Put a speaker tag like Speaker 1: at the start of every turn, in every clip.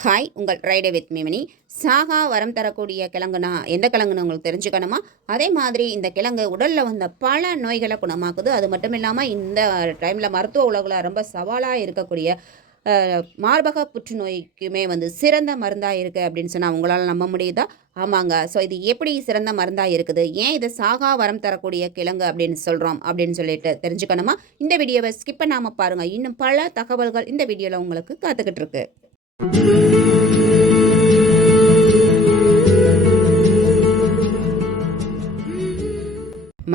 Speaker 1: Hi உங்கள் ரைடே with மீமணி சாகா வரம் தரக்கூடிய கிழங்குனா எந்த கிழங்குன்னு உங்களுக்கு தெரிஞ்சுக்கணுமா? அதே மாதிரி இந்த கிழங்கு உடலில் வந்த பல நோய்களை குணமாக்குது. அது மட்டும் இல்லாமல் இந்த டைமில் மருத்துவ உலகில் ரொம்ப சவாலாக இருக்கக்கூடிய மார்பக புற்றுநோய்க்குமே வந்து சிறந்த மருந்தாக இருக்குது அப்படின்னு சொன்னால் உங்களால் நம்ப முடியுதா? ஆமாங்க. ஸோ இது எப்படி சிறந்த மருந்தாக இருக்குது? ஏன் இது சாகா வரம் தரக்கூடிய கிழங்கு அப்படின்னு சொல்கிறோம் அப்படின்னு சொல்லிட்டு தெரிஞ்சுக்கணுமா? இந்த வீடியோவை ஸ்கிப் பண்ணாமல் பாருங்கள் இன்னும் பல தகவல்கள் இந்த வீடியோவில் உங்களுக்கு காத்துக்கிட்டு இருக்கு.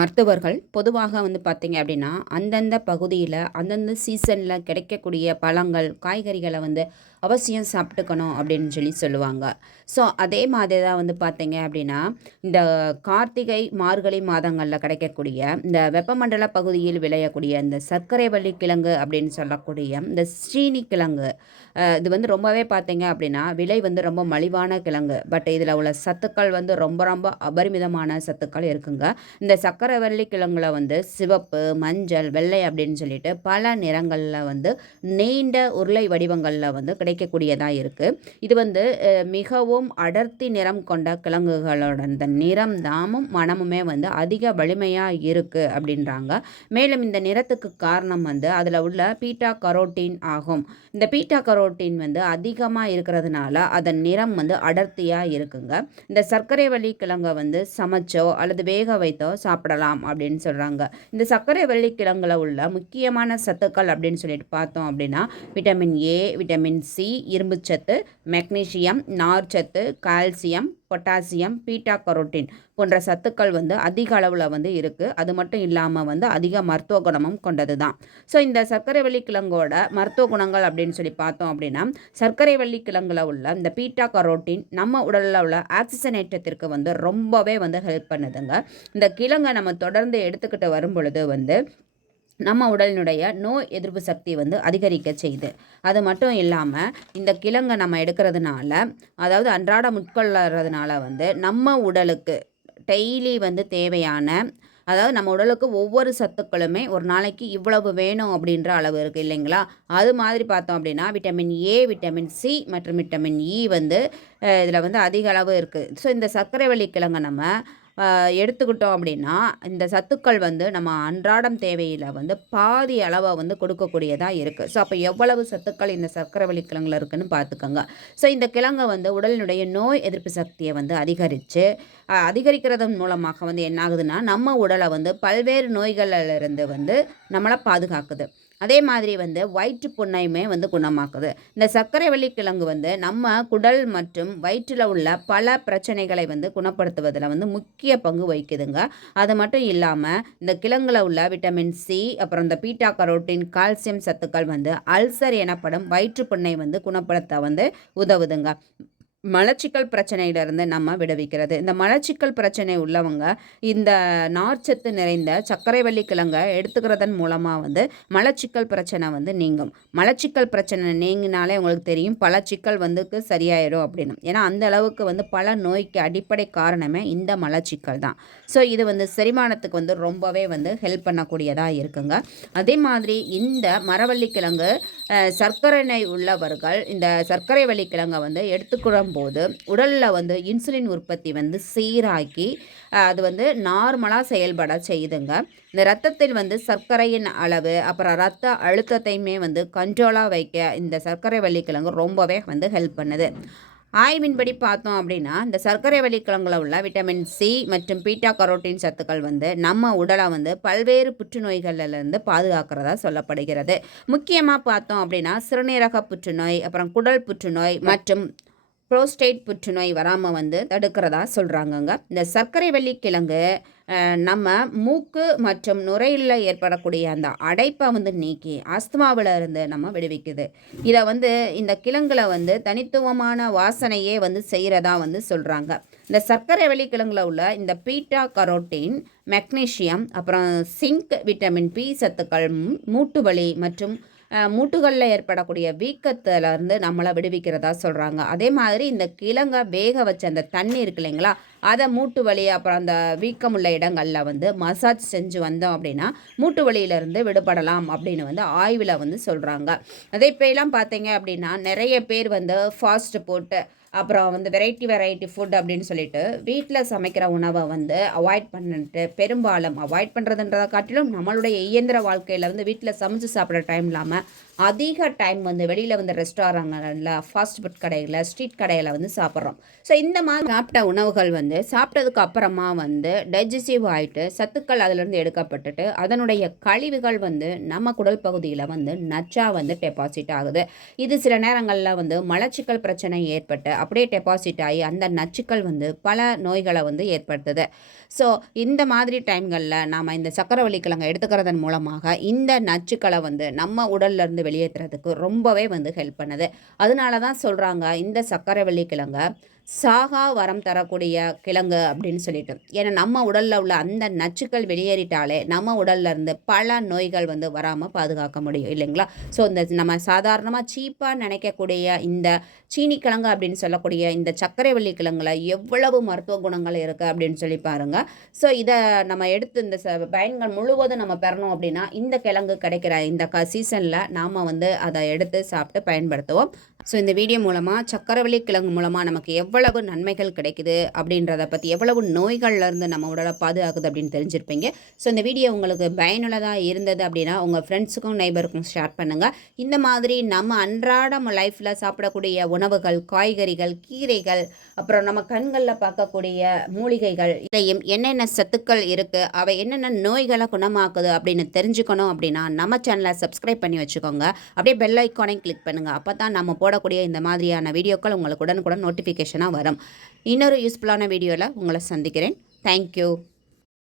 Speaker 1: மருத்துவர்கள் பொதுவாக வந்து பார்த்திங்க அப்படின்னா அந்தந்த பகுதியில் அந்தந்த சீசனில் கிடைக்கக்கூடிய பழங்கள் காய்கறிகளை வந்து அவசியம் சாப்பிட்டுக்கணும் அப்படின்னு சொல்லி சொல்லுவாங்க. ஸோ அதே மாதிரி தான் வந்து பார்த்திங்க அப்படின்னா இந்த கார்த்திகை மார்கழி மாதங்களில் கிடைக்கக்கூடிய இந்த வெப்பமண்டல பகுதியில் விளையக்கூடிய இந்த சர்க்கரை வள்ளி கிழங்கு அப்படின்னு சொல்லக்கூடிய இந்த ஸ்ரீனி கிழங்கு இது வந்து ரொம்பவே பார்த்திங்க அப்படின்னா விலை வந்து ரொம்ப மலிவான கிழங்கு. பட் இதில் உள்ள சத்துக்கள் வந்து ரொம்ப ரொம்ப அபரிமிதமான சத்துக்கள் இருக்குங்க. இந்த சர்க்கரை சக்கரவள்ளி கிழங்குல வந்து சிவப்பு மஞ்சள் வெள்ளை அப்படின்னு சொல்லிட்டு பல நிறங்களில் வந்து நீண்ட உருளை வடிவங்களில் வந்து கிடைக்கக்கூடியதாக இருக்குது இது வந்து மிகவும் அடர்த்தி நிறம் கொண்ட கிழங்குகளோட அந்த நிறம் தாமும் மனமுமே வந்து அதிக வலிமையாக இருக்குது அப்படின்றாங்க. மேலும் இந்த நிறத்துக்கு காரணம் வந்து அதில் உள்ள பீட்டா கரோட்டின் ஆகும். இந்த பீட்டா கரோட்டின் வந்து அதிகமாக இருக்கிறதுனால அதன் நிறம் வந்து அடர்த்தியாக இருக்குங்க. இந்த சர்க்கரை வள்ளி கிழங்கை வந்து சமைச்சோ அல்லது வேக வைத்தோ சாப்பிடலாம். அப்படின்னு சொல்கிறாங்க இந்த சர்க்கரை வள்ளி உள்ள முக்கியமான சத்துக்கள் அப்படின்னு சொல்லிட்டு பார்த்தோம் அப்படின்னா விட்டமின் ஏ விட்டமின் சி இரும்புச்சத்து மெக்னீசியம் நார்ச்சத்து கால்சியம் பொட்டாசியம் பீட்டா கரோட்டின் போன்ற சத்துக்கள் வந்து அதிக அளவில் வந்து இருக்குது அது மட்டும் இல்லாமல் வந்து அதிக மருத்துவ குணமும் கொண்டது தான் ஸோ இந்த சர்க்கரை வள்ளி கிழங்கோட மருத்துவ குணங்கள் அப்படின்னு சொல்லி பார்த்தோம் அப்படின்னா சர்க்கரை வள்ளி கிழங்குல உள்ள இந்த பீட்டா கரோட்டின் நம்ம உடலில் உள்ள ஆக்சிஜனேற்றத்திற்கு வந்து ரொம்பவே வந்து ஹெல்ப் பண்ணுதுங்க. இந்த கிழங்கை நம்ம தொடர்ந்து எடுத்துக்கிட்டு வரும் பொழுது வந்து நம்ம உடலினுடைய நோய் எதிர்ப்பு சக்தி வந்து அதிகரிக்க செய்யுது அது மட்டும் இல்லாமல் இந்த கிழங்கை நம்ம எடுக்கிறதுனால அதாவது அன்றாடம் உட்கொள்ளறதுனால வந்து நம்ம உடலுக்கு டெய்லி வந்து தேவையான அதாவது நம்ம உடலுக்கு ஒவ்வொரு சத்துக்களுமே ஒரு நாளைக்கு இவ்வளவு வேணும் அப்படின்ற அளவு இருக்குது இல்லைங்களா? அது மாதிரி பார்த்தோம் அப்படின்னா விட்டமின் ஏ விட்டமின் சி மற்றும் விட்டமின் இ e வந்து இதில் வந்து அதிக அளவு இருக்குது ஸோ இந்த சர்க்கரை வள்ளி கிழங்கை நம்ம எடுத்துக்கிட்டோம் அப்படின்னா இந்த சத்துக்கள் வந்து நம்ம அன்றாடம் தேவையில் வந்து பாதி அளவை வந்து கொடுக்கக்கூடியதாக இருக்குது ஸோ அப்போ எவ்வளவு சத்துக்கள் இந்த சர்க்கரைவள்ளி கிழங்குல இருக்குன்னு பார்த்துக்கோங்க ஸோ இந்த கிழங்கை வந்து உடலினுடைய நோய் எதிர்ப்பு சக்தியை வந்து அதிகரித்து அதிகரிக்கிறதன் மூலமாக வந்து என்ன ஆகுதுன்னா நம்ம உடலை வந்து பல்வேறு நோய்களிலிருந்து வந்து நம்மளை பாதுகாக்குது. அதே மாதிரி வந்து வயிற்று புண்ணையுமே வந்து குணமாக்குது. இந்த சர்க்கரை வள்ளி கிழங்கு வந்து நம்ம குடல் மற்றும் வயிற்றில் உள்ள பல பிரச்சனைகளை வந்து குணப்படுத்துவதில் வந்து முக்கிய பங்கு வகிக்குதுங்க. அது மட்டும் இல்லாமல் இந்த கிழங்குல உள்ள விட்டமின் சி அப்புறம் இந்த பீட்டா கரோட்டின் கால்சியம் சத்துக்கள் வந்து அல்சர் எனப்படும் வயிற்றுப்புண்ணை வந்து குணப்படுத்த வந்து உதவுதுங்க. மலச்சிக்கல் பிரச்சனையிலிருந்து நம்ம விடுவிக்கிறது. இந்த மலச்சிக்கல் பிரச்சனை உள்ளவங்க இந்த நார்ச்சத்து நிறைந்த சர்க்கரை வள்ளி கிழங்கை எடுத்துக்கிறதன் மூலமாக வந்து மலச்சிக்கல் பிரச்சனை வந்து நீங்கும். மலச்சிக்கல் பிரச்சனை நீங்கினாலே உங்களுக்கு தெரியும் பல சிக்கல் வந்துக்கு சரியாயிடும் அப்படின்னு. ஏன்னா அந்த அளவுக்கு வந்து பல நோய்க்கு அடிப்படை காரணமே இந்த மலச்சிக்கல் தான். ஸோ இது வந்து செரிமானத்துக்கு வந்து ரொம்பவே வந்து ஹெல்ப் பண்ணக்கூடியதாக இருக்குங்க. அதே மாதிரி இந்த மரவள்ளி கிழங்கு சர்க்கரை நோய் உள்ளவர்கள் இந்த சர்க்கரை வள்ளி கிழங்கை வந்து எடுத்துக்கிற போது உடலில் வந்து இன்சுலின் உற்பத்தி வந்து சீராக்கி அது வந்து நார்மலாக செயல்பட செய்யுதுங்க இந்த ரத்தத்தில் வந்து சர்க்கரையின் அளவு அப்புறம் ரத்த அழுத்தத்தையுமே வந்து கண்ட்ரோலாக வைக்க இந்த சர்க்கரை வள்ளிக்கிழங்கு ரொம்பவே வந்து ஹெல்ப் பண்ணுது. ஆய்வின்படி பார்த்தோம் அப்படின்னா இந்த சர்க்கரை வள்ளி உள்ள விட்டமின் சி மற்றும் பீட்டா கரோட்டின் சத்துக்கள் வந்து நம்ம உடலை வந்து பல்வேறு புற்றுநோய்களிலிருந்து பாதுகாக்கிறதா சொல்லப்படுகிறது. முக்கியமாக பார்த்தோம் அப்படின்னா சிறுநீரக புற்றுநோய் அப்புறம் குடல் புற்றுநோய் மற்றும் புரோஸ்டேட் புற்றுநோய் வராமல் வந்து தடுக்கிறதா சொல்கிறாங்கங்க இந்த சர்க்கரை வள்ளி கிழங்கு நம்ம மூக்கு மற்றும் நுரையீரலில் ஏற்படக்கூடிய அந்த அடைப்பை வந்து நீக்கி ஆஸ்துமாவில் இருந்து நம்ம விடுவிக்குது. இதை வந்து இந்த கிழங்குல வந்து தனித்துவமான வாசனையே வந்து செய்கிறதா வந்து சொல்கிறாங்க இந்த சர்க்கரை வள்ளி கிழங்குல உள்ள இந்த பீட்டா கரோட்டின் மெக்னீஷியம் அப்புறம் சிங்க் விட்டமின் பி சத்துக்கள் மூட்டு வலி மற்றும் மூட்டுகளில் ஏற்படக்கூடிய வீக்கத்திலேருந்து நம்மளை விடுவிக்கிறதா சொல்கிறாங்க அதே மாதிரி இந்த கிழங்கை வேக வச்ச அந்த தண்ணி இருக்கு இல்லைங்களா அதை மூட்டு வலி அப்புறம் அந்த வீக்கம் உள்ள இடங்களில் வந்து மசாஜ் செஞ்சு வந்தோம் அப்படின்னா மூட்டு வலியிலேருந்து விடுபடலாம் அப்படின்னு வந்து ஆய்வில் வந்து சொல்கிறாங்க அதே இப்போலாம் பார்த்தீங்க அப்படின்னா நிறைய பேர் வந்து ஃபாஸ்ட் போட்டு அப்புறம் வந்து வெரைட்டி வெரைட்டி ஃபுட் அப்படின்னு சொல்லிட்டு வீட்டில் சமைக்கிற உணவை வந்து அவாய்ட் பண்ணிட்டு பெரும்பாலும் அவாய்ட் பண்ணுறதுன்றதை காட்டிலும் நம்மளுடைய இயந்திர வாழ்க்கையில் வந்து வீட்டில் சமைச்சு சாப்பிட்ற டைம் இல்லாமல் அதிக டைம் வந்து வெளியில் வந்து ரெஸ்டாரங்களில் ஃபாஸ்ட் ஃபுட் கடைகளில் ஸ்ட்ரீட் கடையில் வந்து சாப்பிட்றோம். ஸோ இந்த மாதிரி சாப்பிட்ட உணவுகள் வந்து சாப்பிட்டதுக்கு அப்புறமா வந்து டைஜஸ்டிவ் ஆகிட்டு சத்துக்கள் அதிலிருந்து எடுக்கப்பட்டுட்டு அதனுடைய கழிவுகள் வந்து நம்ம குடல் பகுதியில் வந்து நச்சா வந்து டெபாசிட் ஆகுது. இது சில நேரங்களில் வந்து மலச்சிக்கல் பிரச்சனை ஏற்பட்டு அப்படியே டெபாசிட் ஆகி அந்த நச்சுக்கள் வந்து பல நோய்களை வந்து ஏற்படுத்துது. ஸோ இந்த மாதிரி டைம்களில் நாம் இந்த சக்கரவள்ளி கிழங்கை எடுத்துக்கிறதன் மூலமாக இந்த நச்சுக்களை வந்து நம்ம உடல்லேருந்து வெளியேற்றுறதுக்கு ரொம்பவே வந்து ஹெல்ப் பண்ணுது. அதனால தான் சொல்கிறாங்க இந்த சக்கரவள்ளி கிழங்கை சாகா வரம் தரக்கூடிய கிழங்கு அப்படின்னு சொல்லிட்டு. ஏன்னா நம்ம உடலில் உள்ள அந்த நச்சுக்கள் வெளியேறிட்டாலே நம்ம உடல்ல இருந்து பல நோய்கள் வந்து வராமல் பாதுகாக்க முடியும் இல்லைங்களா? ஸோ இந்த நம்ம சாதாரணமாக சீப்பாக நினைக்கக்கூடிய இந்த சீனி கிழங்கு அப்படின்னு சொல்லக்கூடிய இந்த சர்க்கரைவள்ளி கிழங்குல எவ்வளவு மருத்துவ குணங்கள் இருக்குது அப்படின்னு சொல்லி பாருங்கள் ஸோ இதை நம்ம எடுத்து இந்த ச பயன்கள் முழுவதும் நம்ம பெறணும் அப்படின்னா இந்த கிழங்கு கிடைக்கிற இந்த க சீசனில் நாம் வந்து அதை எடுத்து சாப்பிட்டு பயன்படுத்துவோம். ஸோ இந்த வீடியோ மூலமாக சக்கரவள்ளி கிழங்கு மூலமாக நமக்கு எவ்வளோ எவ்வளவு நன்மைகள் கிடைக்குது அப்படின்றத பற்றி எவ்வளவு நோய்கள்லேருந்து நம்ம உடலை பாதுகாக்குது அப்படின்னு தெரிஞ்சிருப்பீங்க. ஸோ இந்த வீடியோ உங்களுக்கு பயனுள்ளதாக இருந்தது அப்படின்னா உங்கள் ஃப்ரெண்ட்ஸுக்கும் நெய்பருக்கும் ஷேர் பண்ணுங்கள் இந்த மாதிரி நம்ம அன்றாடம் லைஃப்பில் சாப்பிடக்கூடிய உணவுகள் காய்கறிகள் கீரைகள் அப்புறம் நம்ம கண்களில் பார்க்கக்கூடிய மூலிகைகள் இதையும் என்னென்ன சத்துக்கள் இருக்குது அவை என்னென்ன நோய்களை குணமாக்குது அப்படின்னு தெரிஞ்சுக்கணும் அப்படின்னா நம்ம சேனலை சப்ஸ்கிரைப் பண்ணி வச்சுக்கோங்க. அப்படியே பெல் ஐக்கானையும் கிளிக் பண்ணுங்கள் அப்போ தான் நம்ம போடக்கூடிய இந்த மாதிரியான வீடியோக்கள் உங்களுக்கு உடனுக்குடன் நோட்டிஃபிகேஷன் வரும். இன்னொரு யூஸ்ஃபுல்லான வீடியோவில் உங்களை சந்திக்கிறேன். தேங்க்யூ